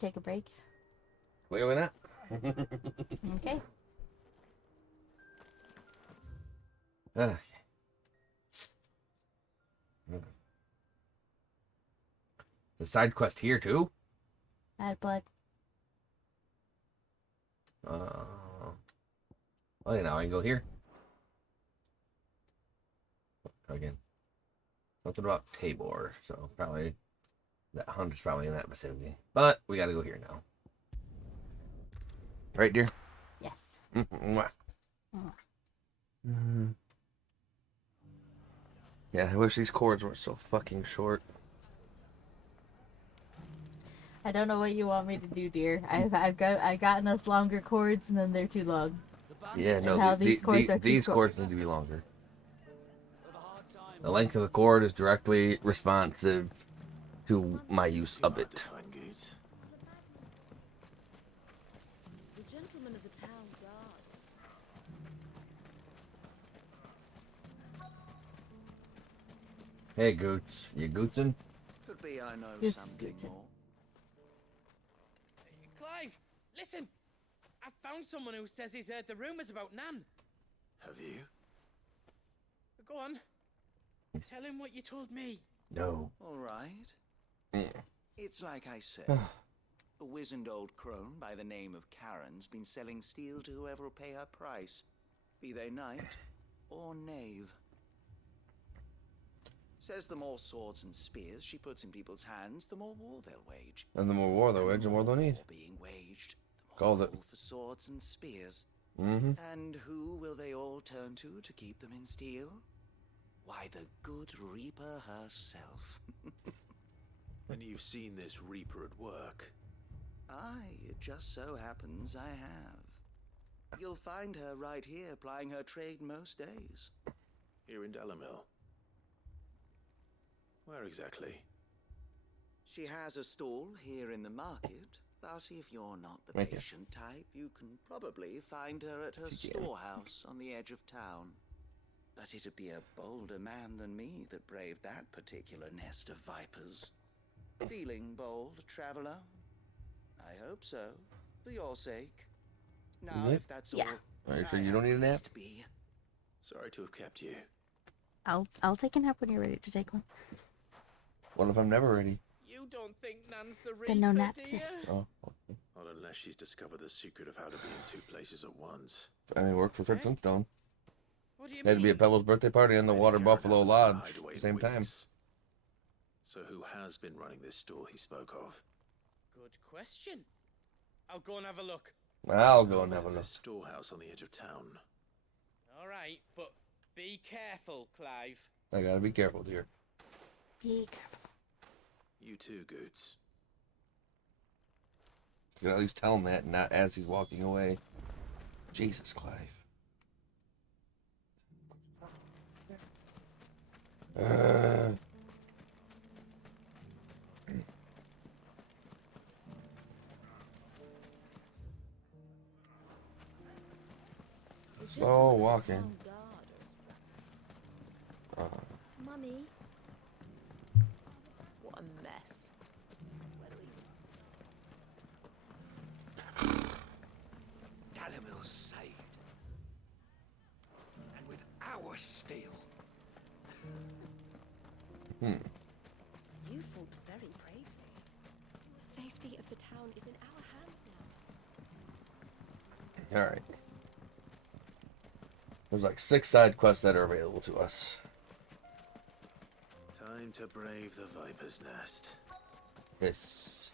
Take a break. Clearly not. Okay. Okay. The side quest here too. Add blood. Oh yeah, now I can go here. Again. Something about Tabor, so probably that hunt is probably in that vicinity. But we gotta go here now. Right, dear? Yes. Yeah, I wish these cords weren't so fucking short. I don't know what you want me to do, dear. I've gotten us longer cords, and then they're too long. Yeah, And no, how these cords are too these short. cords need to be longer. The length of the cord is directly responsive to my use of it. The gentleman of the town guard. Hey, Goots. You gootsing? Could be I know It's something good. more. Clive, listen! I've found someone who says he's heard the rumours about Nan. Have you? Go on. Tell him what you told me. No. All right. It's like I said. A wizened old crone by the name of Karen's been selling steel to whoever will pay her price, be they knight or knave. Says the more swords and spears she puts in people's hands, the more war they'll wage. And the more war they wage, the more they'll need. War being waged, the more Called it. call for swords and spears. Mm-hmm. And who will they all turn to keep them in steel? Why, the good Reaper herself. And you've seen this Reaper at work. Aye, it just so happens I have. You'll find her right here plying her trade most days. Here in Delamil. Where exactly? She has a stall here in the market, but if you're not the Right here. patient type, you can probably find her at her storehouse on the edge of town. But it'd be a bolder man than me that braved that particular nest of vipers. Feeling bold, traveler? I hope so, for your sake. Now, Yeah. if that's Yeah. all, Are you I sure you have don't need a nap? places to be. Sorry to have kept you. I'll take a nap when you're ready to take one. What if I'm never ready? You don't think Nan's the Reaper, Then no nap do today. you? Oh, okay. Not unless she's discovered the secret of how to be in two places at once. I mean, work for Fred Flintstone. What do you Had to mean? be at Pebble's birthday party and the Maybe Water Karen Buffalo hasn't been Lodge hideaway at the in same time. weeks. So who has been running this stall he spoke of? Good question. I'll go and have a look. I'll go and have a Visit look. this storehouse on the edge of town. All right, but be careful, Clive. I gotta be careful, dear. Be careful. You too, Goots. You can at least tell him that, not as he's walking away. Jesus, Clive. The Slow gentleman of the walking. town guard. Mummy. What a mess. Dalamil's saved. And with our steel. You fought very bravely. The safety of the town is in our hands now. Alright. There's like 6 side quests that are available to us. Time to brave the Viper's Nest. This.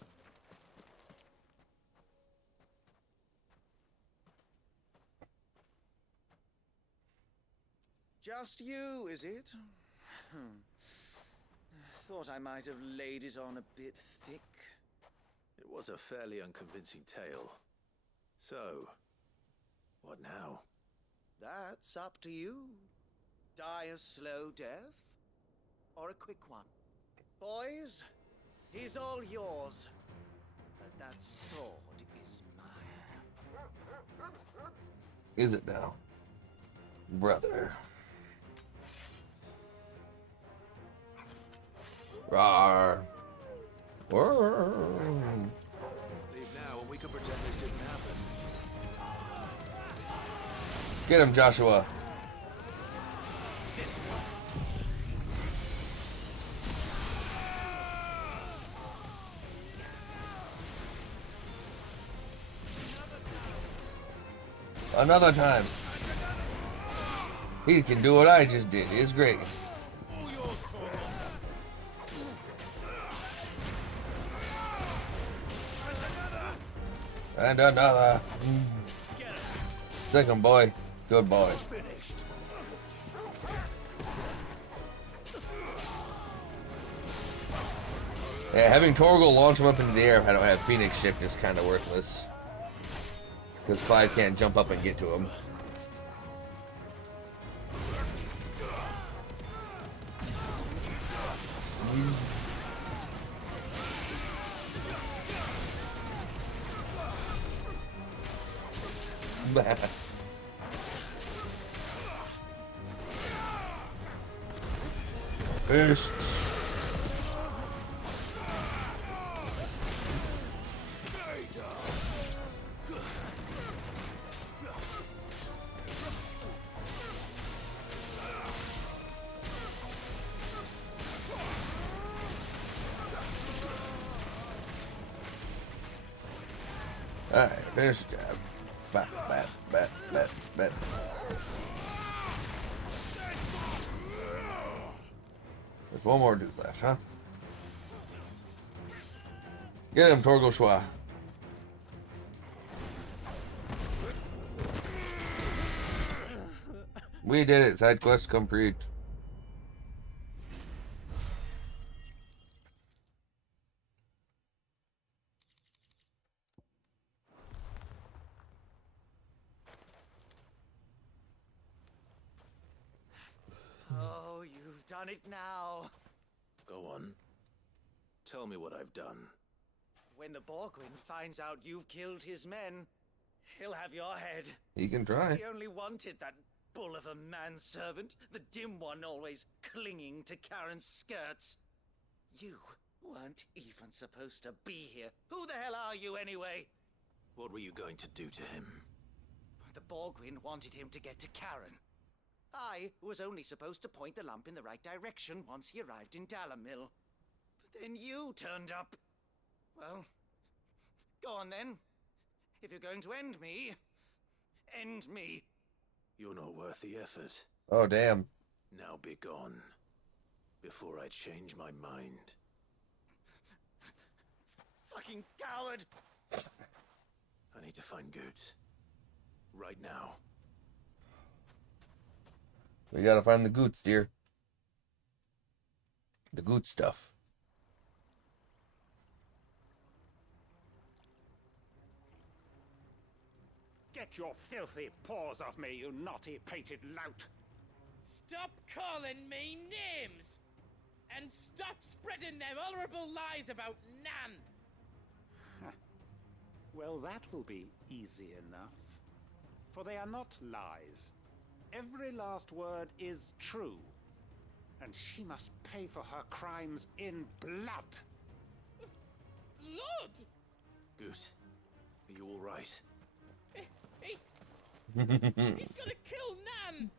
Just you, is it? Thought I might have laid it on a bit thick. It was a fairly unconvincing tale. So, what now? That's up to you. Die a slow death, or a quick one. Boys, he's all yours. But that sword is mine. Is it now? Brother. Rawr. Rawr. could pretend this didn't happen. Get him, Joshua. Another time. He can do what I just did. It's great. And another. Second boy. Good boy. Yeah, having Torgal launch him up into the air if I don't have Phoenix Shift is kind of worthless. Because Clive can't jump up and get to him. First. Alright, finish the job. Bat, bat, bat, bat, bat. There's one more dude left, huh? Get him, Torgal Schwa. We did it. Side quest complete. Oh, you've done it now. Go on. Tell me what I've done. When the Borgwyn finds out you've killed his men, he'll have your head. He can try. He only wanted that bull of a manservant, the dim one always clinging to Karen's skirts. You weren't even supposed to be here. Who the hell are you anyway? What were you going to do to him? The Borgwyn wanted him to get to Karen. I was only supposed to point the lamp in the right direction once he arrived in Dalamil. But then you turned up. Well, go on then. If you're going to end me, end me. You're not worth the effort. Oh, damn. Now be gone. Before I change my mind. Fucking coward! I need to find Goots. Right now. We gotta find the goots, dear. The goot stuff. Get your filthy paws off me, you naughty-pated lout! Stop calling me names! And stop spreading them horrible lies about Nan! Well, that will be easy enough. For they are not lies. Every last word is true. And she must pay for her crimes in blood. Blood? Goot, are you alright? He's gonna kill Nan!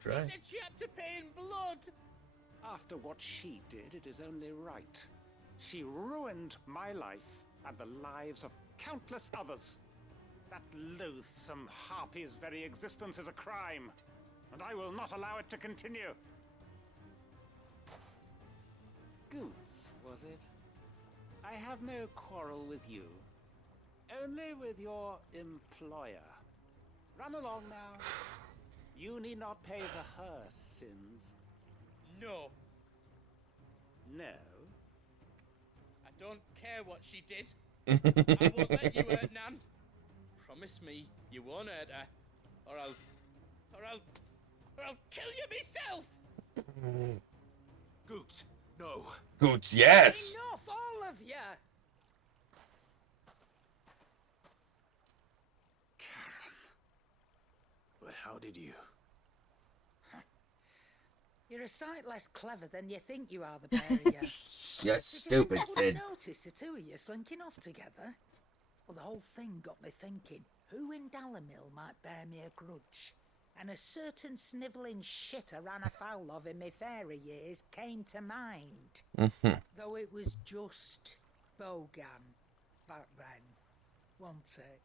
Try. He said she had to pay in blood! After what she did, it is only right. She ruined my life and the lives of countless others. That loathsome harpy's very existence is a crime, and I will not allow it to continue. Goots, was it? I have no quarrel with you. Only with your employer. Run along now. You need not pay for her sins. No, No. I don't care what she did. I won't let you hurt Nan. Promise me you won't hurt her, or I'll kill you myself. Goots, no. Goots, yes! Enough, all of you! But how did you? You're a sight less clever than you think you are, the pair of you. Yes, stupid Did you Sid. notice the two of you slinking off together? Well, the whole thing got me thinking, who in Dalamil might bear me a grudge? And a certain snivelling shit I ran afoul of in my fairy years came to mind. Though it was just Bogan back then, wasn't it?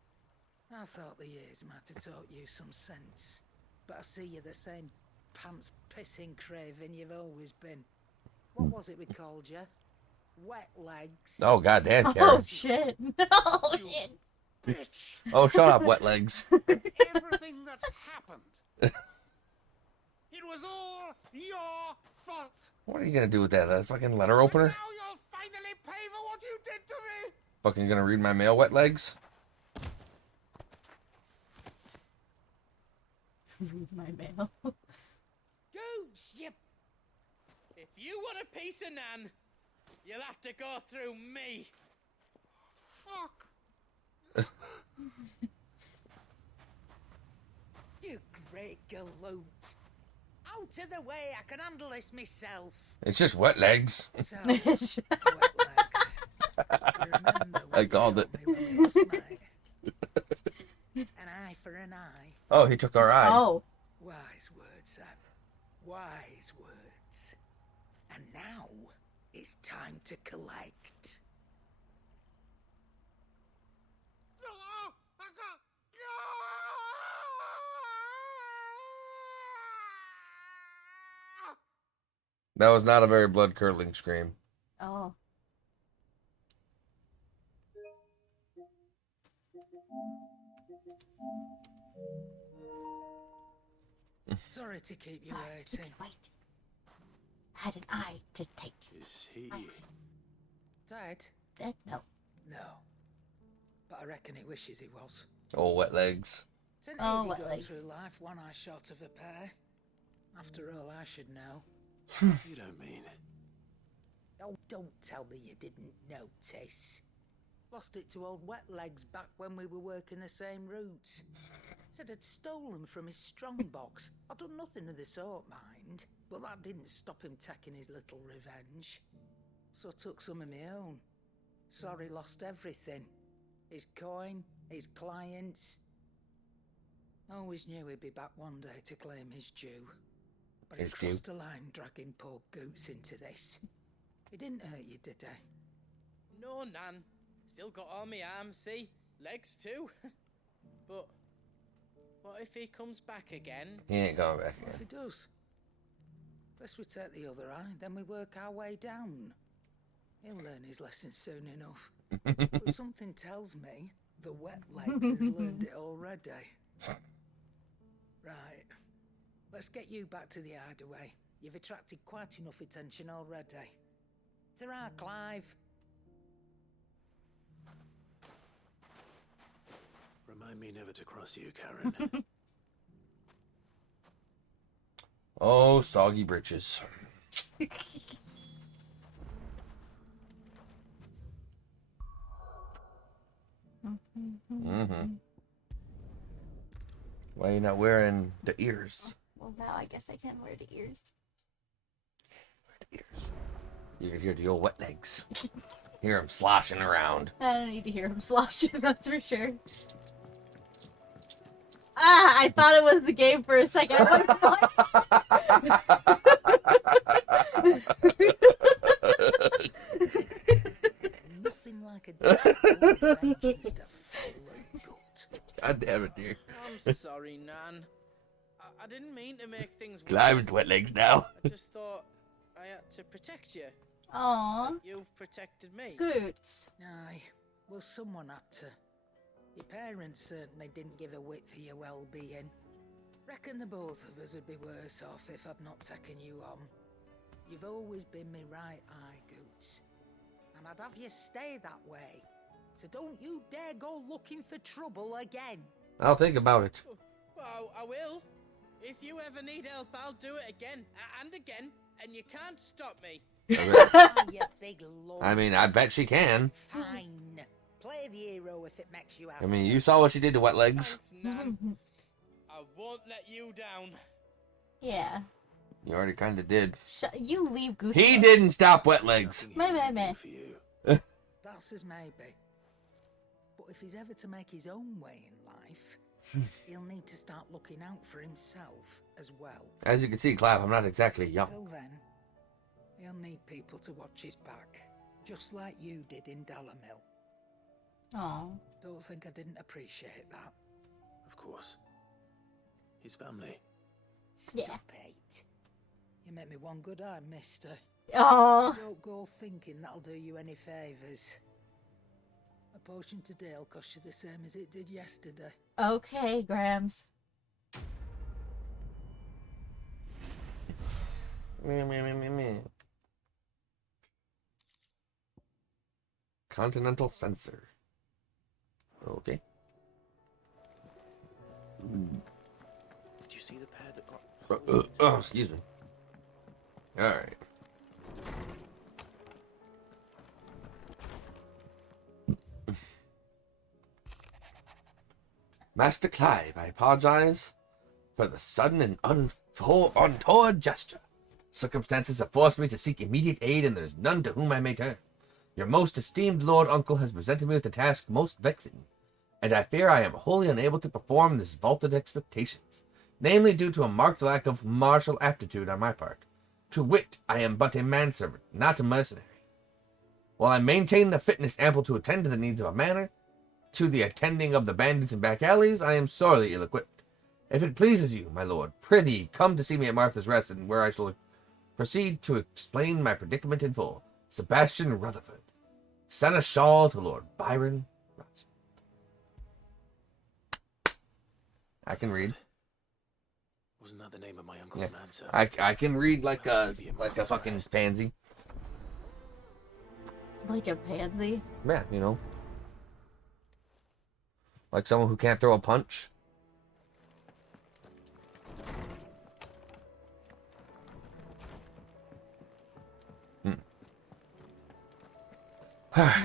I thought the years might have taught you some sense. But I see you're the same pants-pissing craven you've always been. What was it we called you? Wet legs. Oh, goddamn, Oh Karen. shit! Oh shit! Bitch! Oh, shut up, wet legs. Everything that happened. It was all your fault. What are you gonna do with that? That fucking letter opener? Now you'll finally pay for what you did to me. Fucking gonna read my mail, wet legs? Read my mail. Goose, you... If you want a piece of Nan, you'll have to go through me. Fuck. You great galoot. Out of the way, I can handle this myself. It's just wet legs. So, wet legs. Remember I what called you it. told me when we last met? An eye for an eye. Oh, he took our eye. Oh. Wise words, Sam. Wise words. And now it's time to collect. That was not a very blood-curdling scream. Oh. Sorry to keep you Sorry, you waiting. could wait. I had an eye to take. Is he? Dead? Dead? No. No. But I reckon he wishes he was. Oh, wet legs. It's an Oh, easy wet going legs. through life, one eye short of a pair. After all, I should know. You don't mean. Oh, don't tell me you didn't notice. Lost it to old Wet Legs back when we were working the same routes. Said I'd stolen from his strongbox. I'd done nothing of the sort, mind. But that didn't stop him taking his little revenge. So I took some of my own. Sorry, lost everything. His coin, his clients. Always knew he'd be back one day to claim his due. But he His due. crossed a line dragging poor Goots into this. He didn't hurt you, did he? No, Nan. Still got all my arms, see? Legs too. But what if he comes back again? He ain't going back What if again. he does? First we take the other eye, then we work our way down. He'll learn his lesson soon enough. But something tells me the Wet Legs has learned it already. Right. Let's get you back to the hideaway. You've attracted quite enough attention already. Ta-ra, Clive. Remind me never to cross you, Karen. Oh, soggy britches. Mm-hmm. Why are you not wearing the ears? Well, now I guess I can wear the ears. You can hear the old wet legs. Hear him sloshing around. I don't need to hear him sloshing, that's for sure. Ah, I thought it was the game for a second. I'm like, Nothing like a dark vengeance to foul a gut. God damn it, dear. I'm sorry, Nan. I didn't mean to make things worse. Clive's wet legs now. I just thought I had to protect you. Aw, You've protected me. Goots. Aye, well, someone had to. Your parents certainly didn't give a whit for your well-being. Reckon the both of us would be worse off if I'd not taken you on. You've always been me right eye, Goots. And I'd have you stay that way. So don't you dare go looking for trouble again. I'll think about it. Well, I will. If you ever need help, I'll do it again and again, and you can't stop me. Ah, you big lord. I mean, I bet she can. Fine. Play the hero if it makes you happy. I mean, you saw what she did to wet legs. Thanks, Nan. I won't let you down. Yeah. You already kind of did. You leave Goots. He alone. didn't stop wet legs. Nothing Meh, he meh, can meh. do for you. That's as maybe. But if he's ever to make his own way in life, he'll need to start looking out for himself as well. As you can see, Clive, I'm not exactly young. Till then, he'll need people to watch his back, just like you did in Dalamil. Oh. Don't think I didn't appreciate that. Of course. His family. Stop it. You make me one good eye, mister. Oh. Don't go thinking that'll do you any favours. A potion today will cost you the same as it did yesterday. Okay, Grams. Continental sensor. Okay. Did you see the pair that got... Oh, excuse me. Alright. Master Clive, I apologize for the sudden and untoward gesture. Circumstances have forced me to seek immediate aid, and there is none to whom I may turn. Your most esteemed Lord Uncle has presented me with a task most vexing, and I fear I am wholly unable to perform this vaulted expectations, namely due to a marked lack of martial aptitude on my part. To wit, I am but a manservant, not a mercenary. While I maintain the fitness ample to attend to the needs of a manor, to the attending of the bandits in back alleys, I am sorely ill-equipped. If it pleases you, my lord, prithee come to see me at Martha's Rest, and where I shall proceed to explain my predicament in full. Sebastian Rutherford, Seneschal to Lord Byron Rutsmith. I can read. Wasn't that the name of my uncle's Yeah. manor? I can read like a fucking pansy. Like a pansy? Yeah, you know. Like someone who can't throw a punch.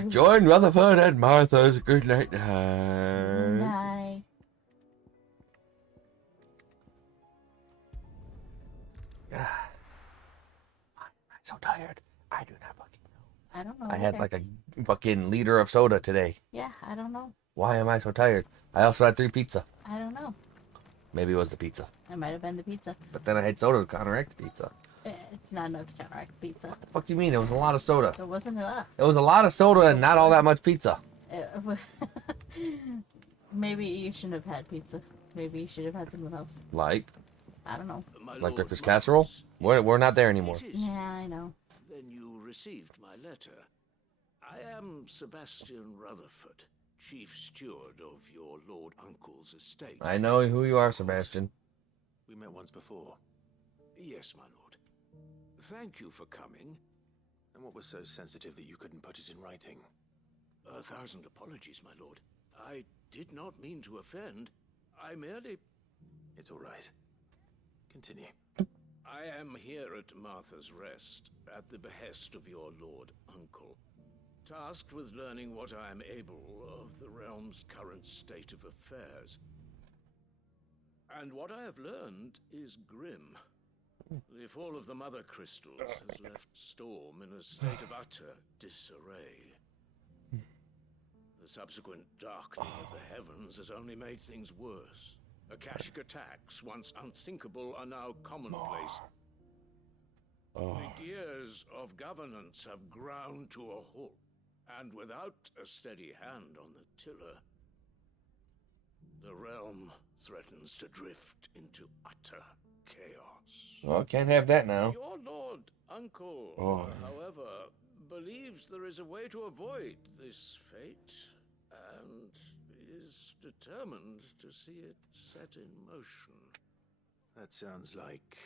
Join Rutherford and Martha's. Good night. Night. I'm so tired. I do not fucking know. I don't know. I had either. like a fucking liter of soda today. Yeah, I don't know. Why am I so tired? I also had 3 pizza. I don't know. Maybe it was the pizza. It might have been the pizza. But then I had soda to counteract the pizza. It's not enough to counteract pizza. What the fuck do you mean? It was a lot of soda. It wasn't enough. It was a lot of soda and not all that much pizza. It was Maybe you shouldn't have had pizza. Maybe you should have had something else. Like? I don't know. My Like Lord breakfast Marcus, casserole? We're is- not there anymore. It is. Yeah, I know. Then you received my letter. I am Sebastian Rutherford, chief steward of your Lord Uncle's estate. I know who you are, Sebastian. We met once before. Yes, my lord. Thank you for coming. And what was so sensitive that you couldn't put it in writing? 1,000 apologies, my lord. I did not mean to offend. I merely... It's all right. Continue. I am here at Martha's Rest, at the behest of your Lord Uncle, tasked with learning what I am able of the realm's current state of affairs. And what I have learned is grim. The fall of the Mother Crystals has left Storm in a state of utter disarray. The subsequent darkening of the heavens has only made things worse. Akashic attacks, once unthinkable, are now commonplace. The gears of governance have ground to a halt, and without a steady hand on the tiller, the realm threatens to drift into utter chaos. Well, can't have that now. Your Lord Uncle, however, believes there is a way to avoid this fate, and is determined to see it set in motion. That sounds like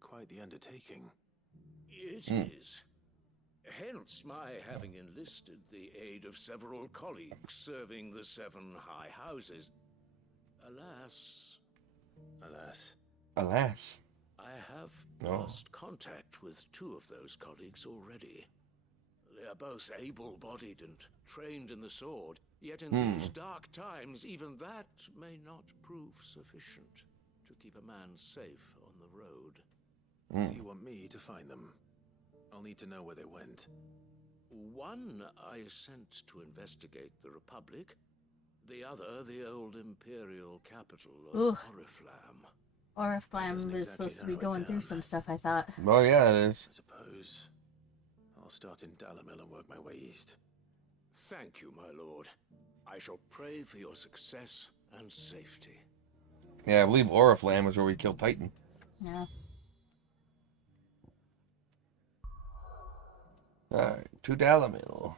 quite the undertaking. It is. Hence my having enlisted the aid of several colleagues serving the 7 high houses. Alas, Alas. I have lost contact with 2 of those colleagues already. They are both able-bodied and trained in the sword, yet in these dark times, even that may not prove sufficient to keep a man safe on the road. So you want me to find them? I'll need to know where they went. One I sent to investigate the Republic, other the old imperial capital Ooh. of Oriflamme. Oriflamme Doesn't is exactly supposed to be narrow it going through down. some stuff, I thought. Oh yeah, it is. I suppose I'll start in Dalamil and work my way east. Thank you, my lord. I shall pray for your success and safety. Yeah, I believe Oriflamme is where we killed Titan. Yeah. Alright, to Dalamil.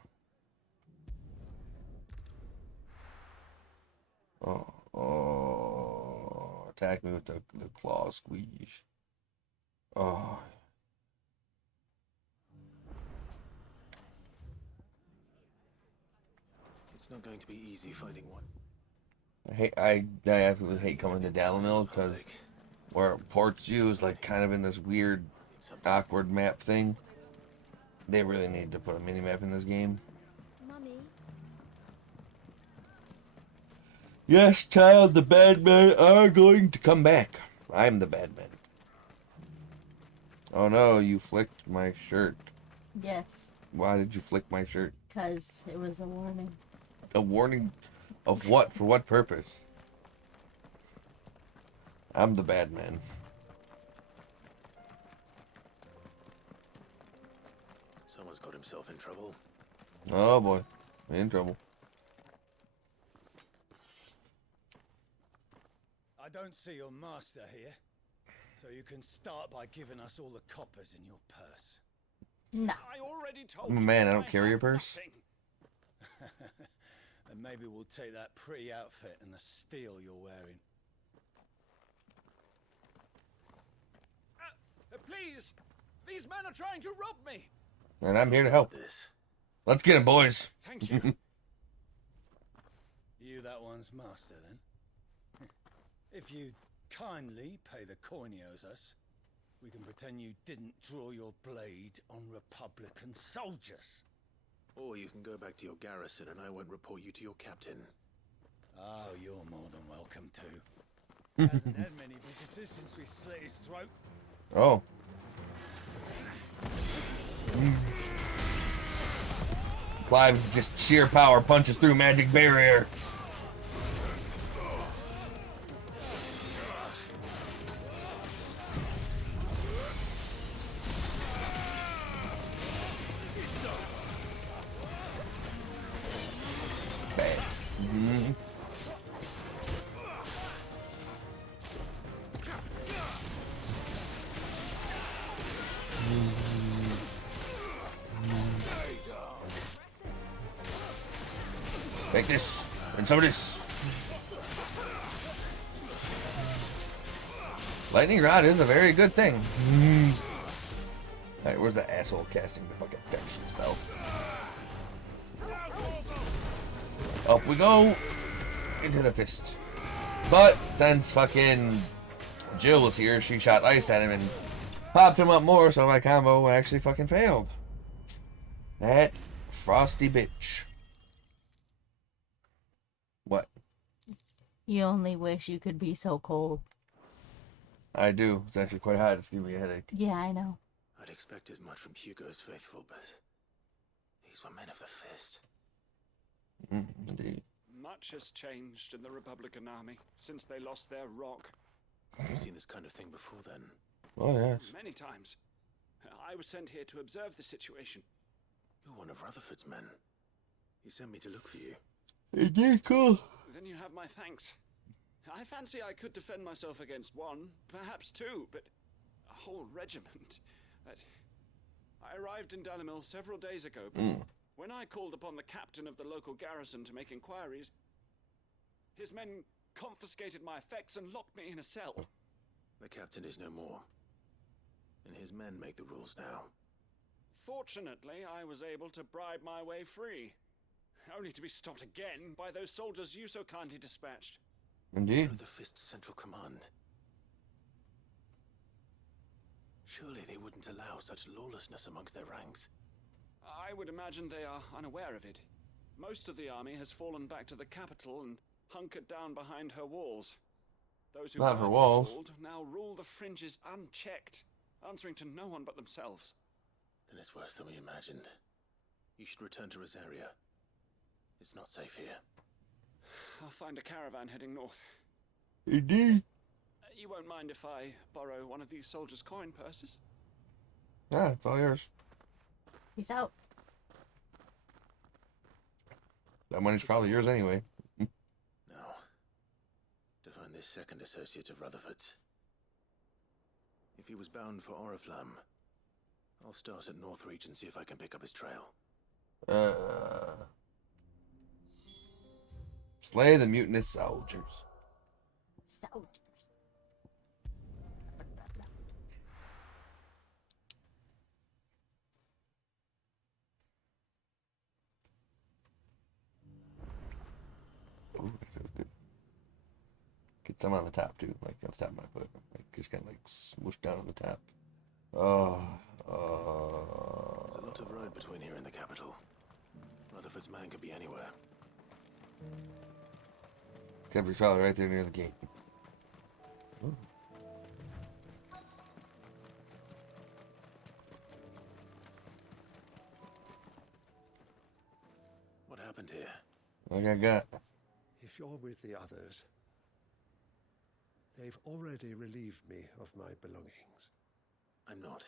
Oh, attack me with the claw squeeze. Oh. It's not going to be easy finding one. I absolutely hate coming to Dalamil because where it ports you is like kind of in this weird, awkward map thing. They really need to put a mini map in this game. Mummy, Yes, child, the bad men are going to come back. I'm the bad man. Oh no, you flicked my shirt. Yes. Why did you flick my shirt? Because it was a warning. A warning of what? For what purpose? I'm the bad man. Someone's got himself in trouble. Oh boy, in trouble. I don't see your master here, so you can start by giving us all the coppers in your purse. No. I already told I'm a man, I don't carry a purse. And maybe we'll take that pretty outfit and the steel you're wearing. Please! These men are trying to rob me! And I'm here to help. This. Let's get him, boys. Thank you. You that one's master, then? If you kindly pay the coin he owes us, we can pretend you didn't draw your blade on Republican soldiers. Or you can go back to your garrison and I won't report you to your captain. Oh, you're more than welcome to. Hasn't had many visitors since we slit his throat. Oh. Clive's just sheer power punches through magic barrier. Bad. Take this, and some of this. Lightning Rod is a very good thing. Alright, where's that asshole casting the fucking protection spell? Up we go into the fist. But since fucking Jill was here, she shot ice at him and popped him up more, so my combo actually fucking failed. That frosty bitch. What? You only wish you could be so cold. I do. It's actually quite hot. It's giving me a headache. Yeah, I know. I'd expect as much from Hugo's faithful, but these were men of the fist. Indeed. Much has changed in the Republican army since they lost their rock. You've seen this kind of thing before then? Oh, yes. Many times. I was sent here to observe the situation. You're one of Rutherford's men. He sent me to look for you. Indeed, cool. Then you have my thanks. I fancy I could defend myself against one, perhaps two, but a whole regiment. I arrived in Dalamil several days ago, but when I called upon the captain of the local garrison to make inquiries, his men confiscated my effects and locked me in a cell. The captain is no more, and his men make the rules now. Fortunately, I was able to bribe my way free, only to be stopped again by those soldiers you so kindly dispatched. Indeed. The Fist Central Command. Surely they wouldn't allow such lawlessness amongst their ranks. I would imagine they are unaware of it. Most of the army has fallen back to the capital and hunkered down behind her walls. Those who Not her were walls. crippled now rule the fringes unchecked, answering to no one but themselves. Then it's worse than we imagined. You should return to Rosaria. It's not safe here. I'll find a caravan heading north. Indeed. You won't mind if I borrow one of these soldiers' coin purses? Yeah, it's all yours. Peace out. That money's probably yours anyway. Now, to find this second associate of Rutherford's. If he was bound for Oriflamme, I'll start at Northreach and see if I can pick up his trail. Slay the mutinous soldiers. Soldiers. Ooh, that feels good. Get some on the top too, like on the top of my foot. Like just kind of like smoosh down on the top. There's a lot of road between here and the capital. Rutherford's man could be anywhere. Could be probably right there near the gate. Ooh. What happened here? What I got? If you're with the others, they've already relieved me of my belongings. I'm not.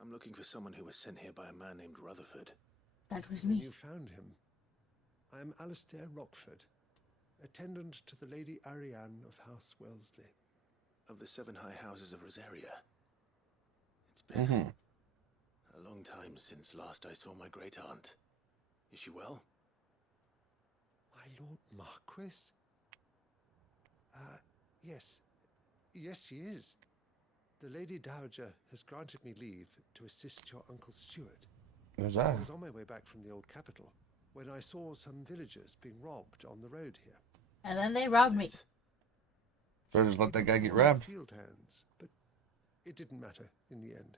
I'm looking for someone who was sent here by a man named Rutherford. That was Then me. you found him. I am Alistair Rockford, attendant to the Lady Ariane of House Wellesley. Of the 7 high houses of Rosaria. It's been a long time since last I saw my great-aunt. Is she well? My Lord Marquis? Yes. Yes, she is. The Lady Dowager has granted me leave to assist your Uncle Stuart. Where's that? I was on my way back from the old capital when I saw some villagers being robbed on the road here. And then they robbed me. So just let that guy get They were robbed. Field hands, but it didn't matter in the end.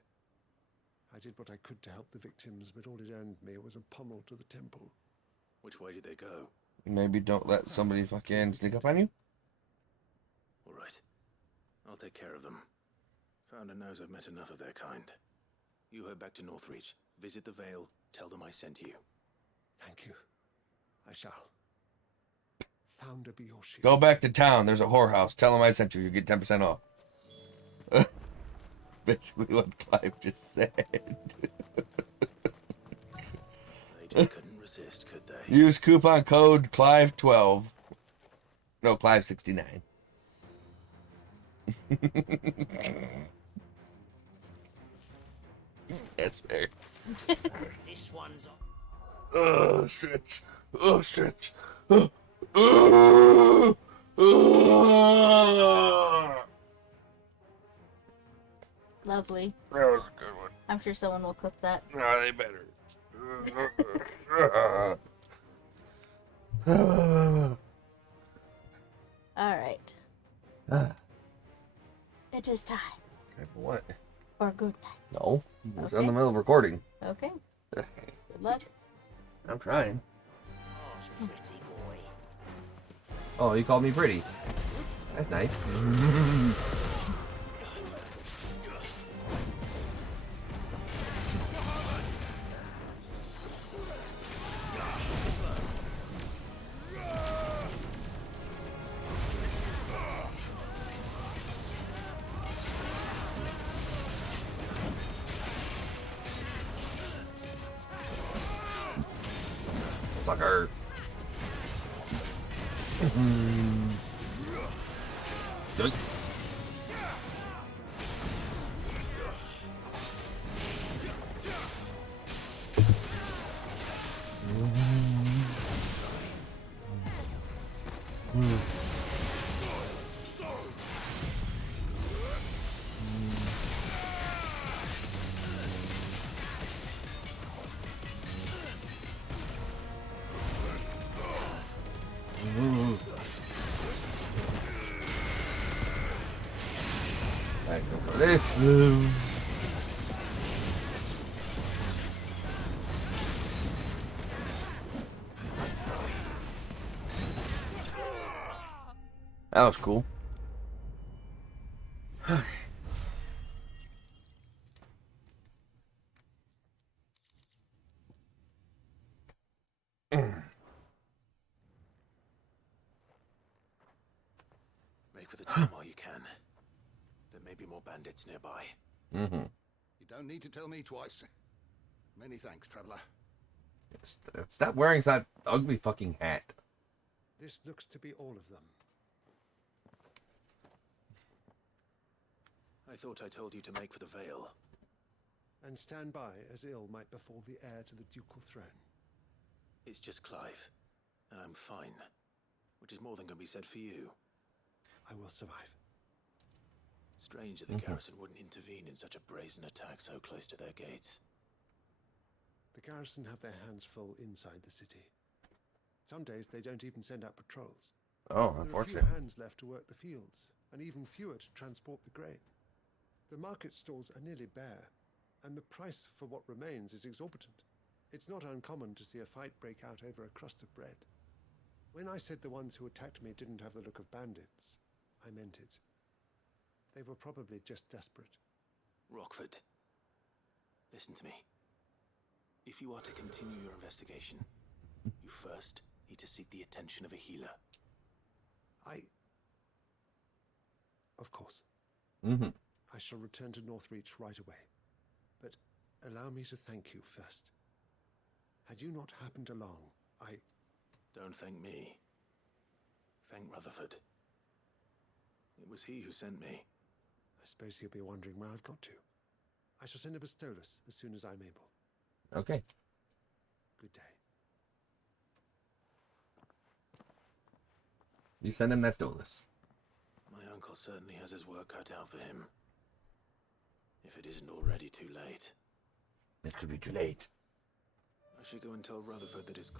I did what I could to help the victims, but all it earned me was a pummel to the temple. Which way did they go? Maybe don't let somebody fucking sneak up on you. All right. I'll take care of them. Founder knows I've met enough of their kind. You head back to Northreach, visit the Vale, tell them I sent you. Thank you. I shall. Founder be your shield. Go back to town. There's a whorehouse. Tell them I sent you. You get 10% off. Basically what Clive just said. They just couldn't resist, could they? Use coupon code Clive12. No, Clive69. That's fair. This one's on. Oh, stretch. Oh, stretch. Oh. Oh. Oh. Lovely. That was a good one. I'm sure someone will cook that. No, they better. Alright. It is time Okay, for what? for good night. No. It's in Okay. the middle of recording. Okay. Good luck. I'm trying. Oh, pretty boy. Oh, you called me pretty. That's nice. Sucker. Good. Alright, go for this. That was cool. for the town while you can. There may be more bandits nearby. Mm-hmm. You don't need to tell me twice. Many thanks, traveler. Stop wearing that ugly fucking hat. This looks to be all of them. I thought I told you to make for the Vale. And stand by as ill might befall the heir to the ducal throne. It's just Clive, and I'm fine. Which is more than can be said for you. I will survive. Strange that the garrison wouldn't intervene in such a brazen attack so close to their gates. The garrison have their hands full inside the city. Some days they don't even send out patrols. Oh, There unfortunate. are few hands left to work the fields, and even fewer to transport the grain. The market stalls are nearly bare, and the price for what remains is exorbitant. It's not uncommon to see a fight break out over a crust of bread. When I said the ones who attacked me didn't have the look of bandits, I meant it. They were probably just desperate. Rockford, listen to me. If you are to continue your investigation, you first need to seek the attention of a healer. Of course. Mm-hmm. I shall return to Northreach right away. But allow me to thank you first. Had you not happened along, Don't thank me. Thank Rutherford. It was he who sent me. I suppose he'll be wondering where I've got to. I shall send a Bastolus as soon as I'm able. Okay. Good day. You send him that Stolas. My uncle certainly has his work cut out for him. If it isn't already too late. It could be too late. I should go and tell Rutherford that his...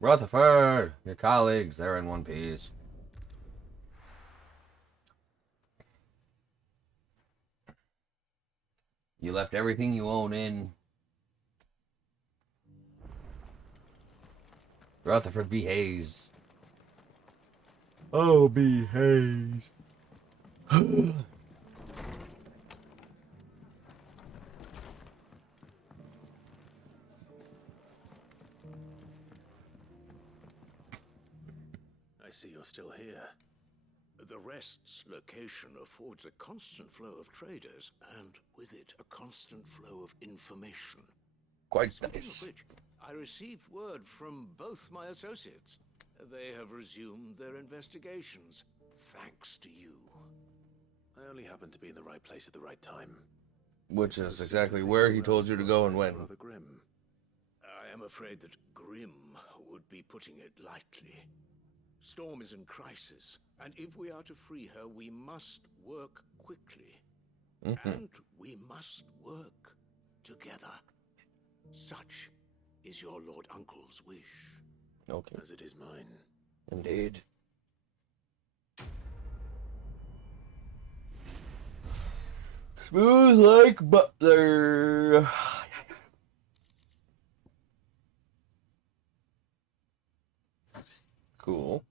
Rutherford! Your colleagues, they're in one piece. You left everything you own in. Rutherford B. Hayes. Oh, B. Hayes. I see you're still here. The Rest's location affords a constant flow of traders, and with it, a constant flow of information. Quite Speaking nice. of which, I received word from both my associates. They have resumed their investigations, thanks to you. I only happened to be in the right place at the right time. Which is exactly where he told you to go and when. Rather grim. I am afraid that grim would be putting it lightly. Storm is in crisis, and if we are to free her, we must work quickly. And we must work together. Such is your Lord Uncle's wish. Okay. As it is mine. Indeed. Smooth like butter. Cool.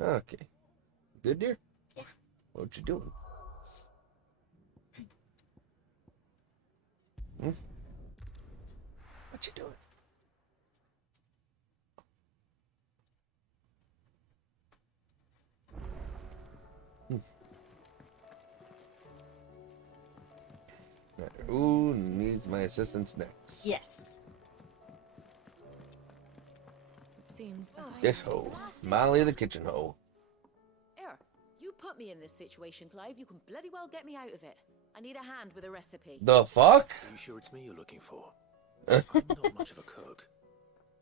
Okay. Good, dear? Yeah. What you doing? What you doing? Who needs my assistance next? Yes. It seems that This hoe. Molly the kitchen hoe. Here, you put me in this situation, Clive. You can bloody well get me out of it. I need a hand with a recipe. The fuck? Are you sure it's me you're looking for? I'm not much of a cook.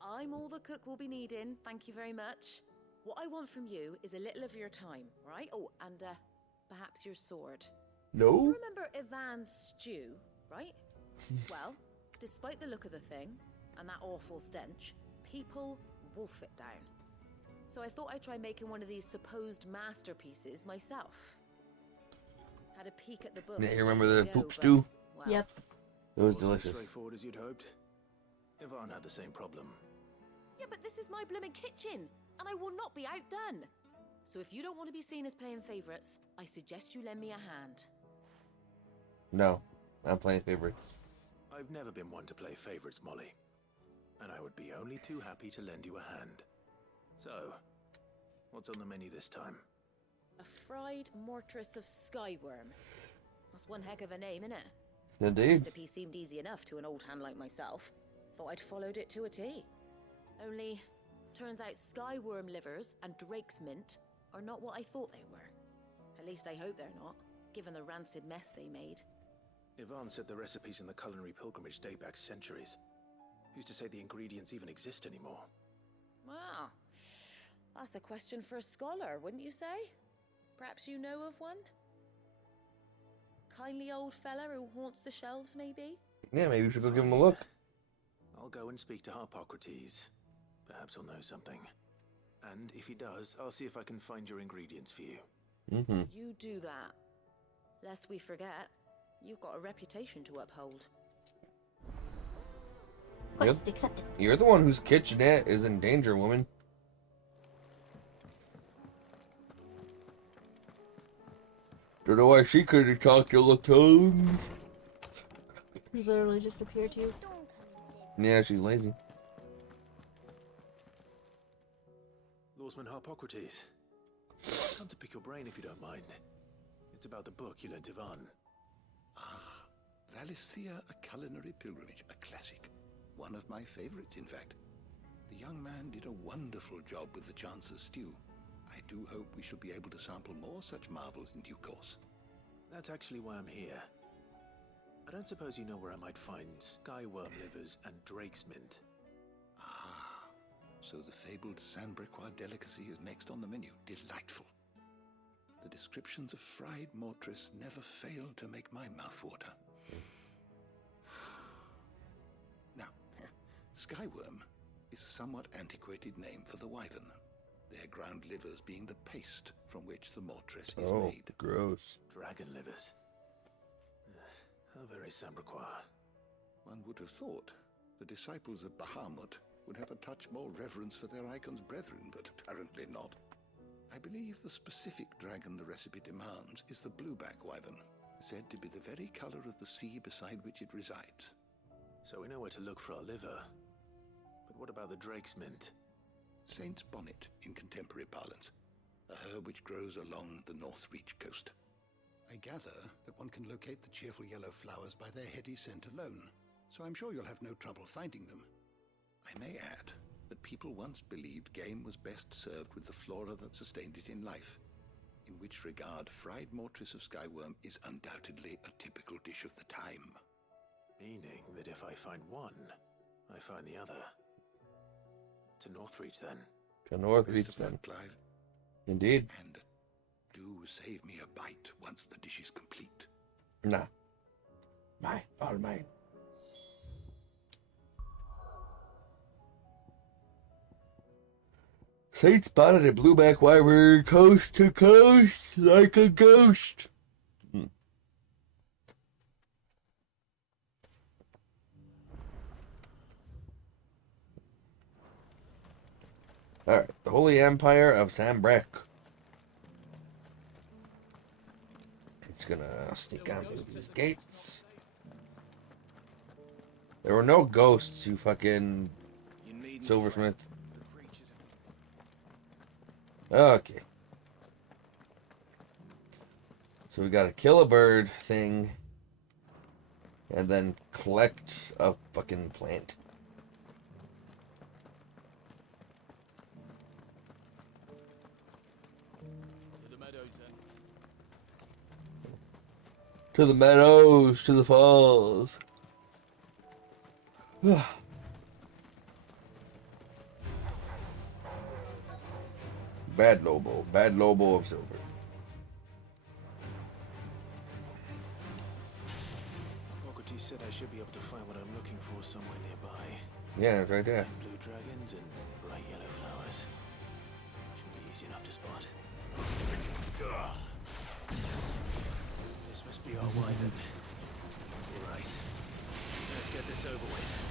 I'm all the cook will be needing, thank you very much. What I want from you is a little of your time, right? Oh, and perhaps your sword. No? You remember Ivan's stew, right? Well, despite the look of the thing, and that awful stench, people wolf it down. So I thought I'd try making one of these supposed masterpieces myself. Had a peek at the book. Yeah, you remember the poop but, stew? well, Yep. It was Wasn't delicious. as straightforward as you'd hoped. Ivan had the same problem. Yeah, but this is my blooming kitchen, and I will not be outdone. So if you don't want to be seen as playing favourites, I suggest you lend me a hand. No. I'm playing favorites. I've never been one to play favorites, Molly. and I would be only too happy to lend you a hand. So, what's on the menu this time? A fried mortress of skyworm. That's one heck of a name, innit? Indeed. The recipe seemed easy enough to an old hand like myself. Thought I'd followed it to a T. Only, turns out skyworm livers and drake's mint are not what I thought they were. At least I hope they're not, given the rancid mess they made. Yvonne said the recipes in the culinary pilgrimage date back centuries. Who's to say the ingredients even exist anymore? Wow. That's a question for a scholar, wouldn't you say? Perhaps you know of one? Kindly old fella who haunts the shelves, maybe? Yeah, maybe we should go give him a look. I'll go and speak to Harpocrates. Perhaps he'll know something. And if he does, I'll see if I can find your ingredients for you. Mm-hmm. You do that. Lest we forget, you've got a reputation to uphold. Quest accepted. You're the one whose kitchenette is in danger, woman. Don't know why she couldn't talk to the tongues. He's literally just appeared to you. Yeah, she's lazy. Lawsman Harpocrates. I've come to pick your brain if you don't mind. It's about the book you lent Yvonne. Ah, Valisthea, A Culinary Pilgrimage, a classic. One of my favorites, in fact. The young man did a wonderful job with the Chance's stew. I do hope we shall be able to sample more such marvels in due course. That's actually why I'm here. I don't suppose you know where I might find skyworm livers and drake's mint. Ah, so the fabled Sanbrequois delicacy is next on the menu. Delightful. The descriptions of fried mortress never fail to make my mouth water. Now, skyworm is a somewhat antiquated name for the wyvern, their ground livers being the paste from which the mortress is made. Gross. Dragon livers. How very Sanbrequois. One would have thought the disciples of Bahamut would have a touch more reverence for their icon's brethren, but apparently not. I believe the specific dragon the recipe demands is the blueback wyvern, said to be the very color of the sea beside which it resides. So we know where to look for our liver. But what about the drake's mint? Saint's bonnet in contemporary parlance, a herb which grows along the North Reach coast. I gather that one can locate the cheerful yellow flowers by their heady scent alone, so I'm sure you'll have no trouble finding them. I may add that people once believed game was best served with the flora that sustained it in life, in which regard fried mortress of skyworm is undoubtedly a typical dish of the time. Meaning that if I find one, I find the other. To Northreach, then. To Northreach, Best of then. luck, Clive. Indeed. And do save me a bite once the dish is complete. Nah. Mine. All mine. Saint spotted a blueback wyvern coast to coast like a ghost. Alright, the Holy Empire of Sanbreque. It's gonna sneak on through these gates. There were no ghosts, you fucking silversmith. Okay. So we gotta kill a bird thing and then collect a fucking plant. To the meadows, to the falls. Bad Lobo of silver. Harpocrates said I should be able to find what I'm looking for somewhere nearby. Yeah, right there. Blue dragons and bright yellow flowers. Should be easy enough to spot. This must be our wyvern. You're right. Let's get this over with.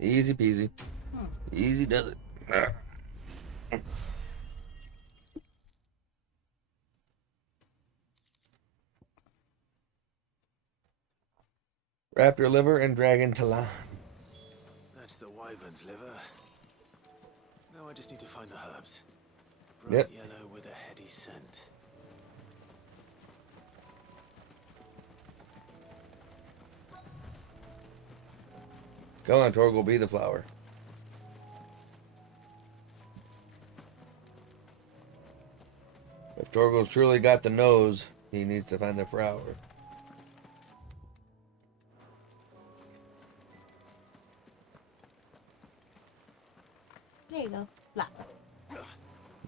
Easy peasy. Easy does it. Raptor liver and dragon talon. That's the wyvern's liver. Now I just need to find the herbs. Yep. Bright yellow with a heady scent. Come on, Torgal, be the flower. If Torgal's truly got the nose, he needs to find the flower. There you go. Blah.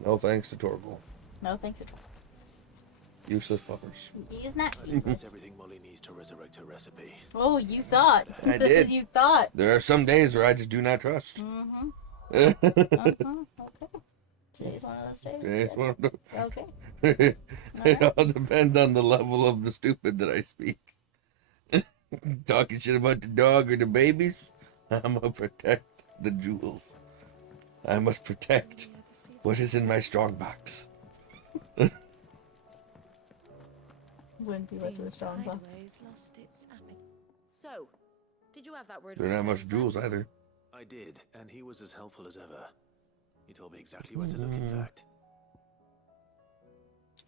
No thanks to Torgal. No thanks at all. Useless puppers. He's not That's useless. everything Molly needs to resurrect her recipe. Oh, you thought. I did. You thought. There are some days where I just do not trust. Mm-hmm. Okay. Today's one of those days. Today's one of those- Okay. It all depends on the level of the stupid that I speak. Talking shit about the dog or the babies, I'm gonna protect the jewels. I must protect what is in my strong box. Wouldn't be much of a strong box. So, did you have that word? There are not much jewels either. I did, and he was as helpful as ever. He told me exactly where to look, in fact.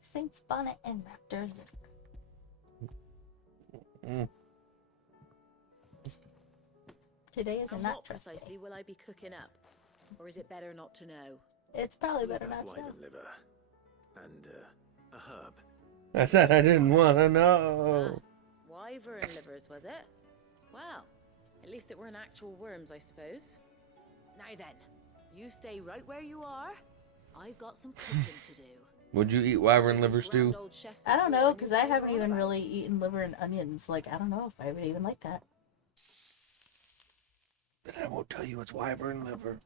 Saint's bonnet and raptor liver. Today is a And not what trust precisely day. will I be cooking up? Or is it better not to know? It's probably better Black not to know. wyvern liver. And, a herb. I said I didn't want to know. Wyvern livers, was it? Well, at least it weren't actual worms, I suppose. Now then, you stay right where you are. I've got some cooking to do. Would you eat wyvern liver stew? I don't know, because I haven't even really eaten liver and onions. Like, I don't know if I would even like that. Then I won't tell you it's wyvern liver.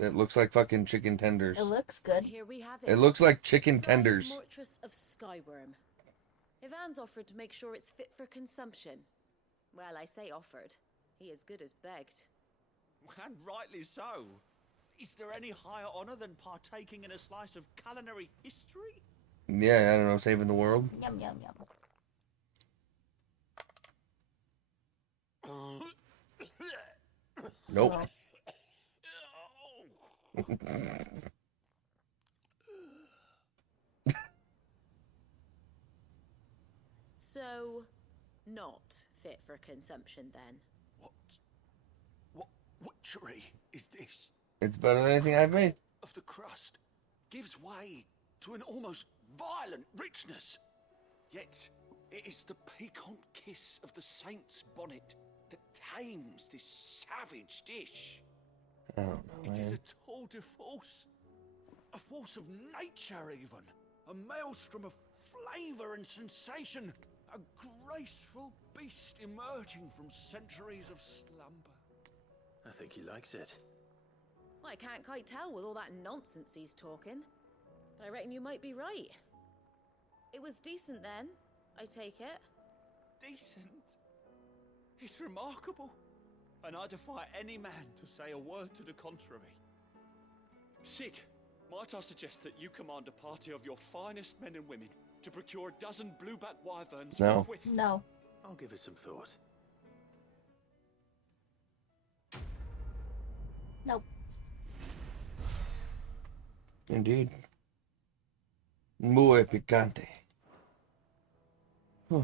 It looks like fucking chicken tenders. It looks good. Here we have It looks like chicken Fried tenders. Mortress of Skyworm. Ivan's offered to make sure it's fit for consumption. Well, I say offered. He as good as begged. And rightly so. Is there any higher honor than partaking in a slice of culinary history? Yeah, I don't know, saving the world. Yum, yum, yum. Nope. So, not fit for consumption then. What witchery is this? It's better than anything I've made. Of the crust gives way to an almost violent richness. Yet, it is the piquant kiss of the saint's bonnet that tames this savage dish. I don't know, It is man. a tour de force. A force of nature, even. A maelstrom of flavor and sensation. A graceful beast emerging from centuries of slumber. I think he likes it. Well, I can't quite tell with all that nonsense he's talking. But I reckon you might be right. It was decent then, I take it. Decent? It's remarkable. And I defy any man to say a word to the contrary. Sid, might I suggest that you command a party of your finest men and women to procure a dozen blueback wyverns No. forthwith? No. I'll give it some thought. Nope. Indeed. Muy picante. Huh.